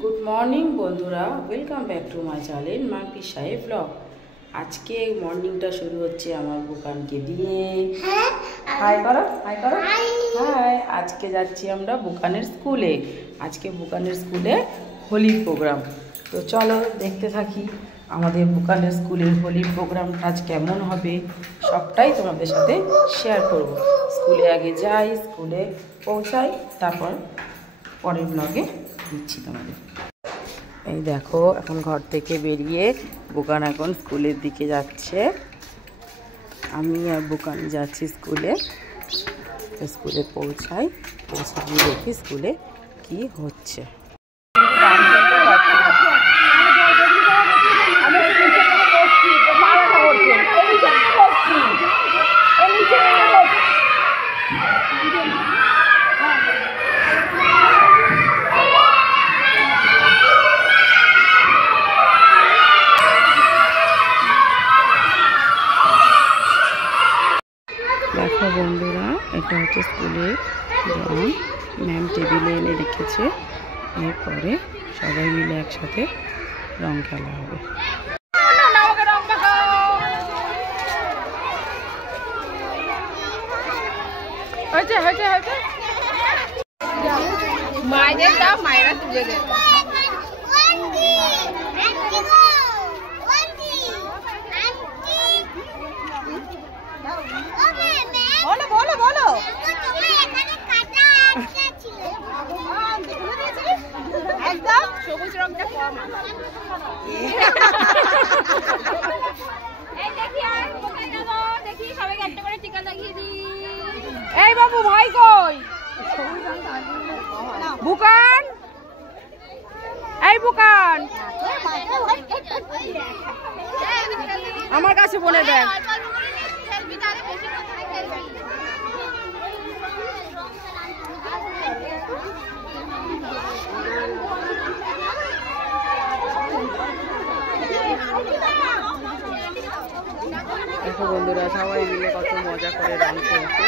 Good morning बंधुरा welcome back to my channel मापी साहेब ब्लॉग। आज के मर्निंगटा शुरू होच्छे आमार बुकानके दिए। हाई करो हाई करो हाई। आज के जाচ্ছি আমরা বুকানের স্কুলে। আজকে বুকানের স্কুলে হোলি প্রোগ্রাম। তো চলো দেখতে থাকি আমাদের বুকানের স্কুলের হোলি প্রোগ্রামটা আজ কেমন হবে সবটাই তোমাদের সাথে শেয়ার করব। স্কুলে আগে যাই, স্কুলে পৌঁছাই, তারপর পরের ব্লগে দিচ্ছি তোমাদের। এই দেখো এখন ঘর থেকে বেরিয়ে বুকান এখন স্কুলের দিকে যাচ্ছে। আমি আর বুকান যাচ্ছি স্কুলে। স্কুলে পৌঁছাই, পৌঁছে গিয়ে দেখি স্কুলে কি হচ্ছে। देखो बंधुरा এটা হচ্ছে স্কুলের রং, ম্যাম টেবিলে এনে রেখেছে। এরপরে সবাই মিলে একসাথে রং খেলা হবে। মায়েদের দাও, মায়েরা তুলে দেবে। বলো বলো বলো। একদম সবুজ রংটা কম। এই দেখি আর কোথায় যাব, দেখি সবাইকে একটা করে টিকা লাগিয়ে দিই। এই বাবু ভাই কই? বুকান, এই বুকান আমার কাছে বলে দেন। দেখো বন্ধুরা সবাই মিলে কত মজা করে রং খেলছে।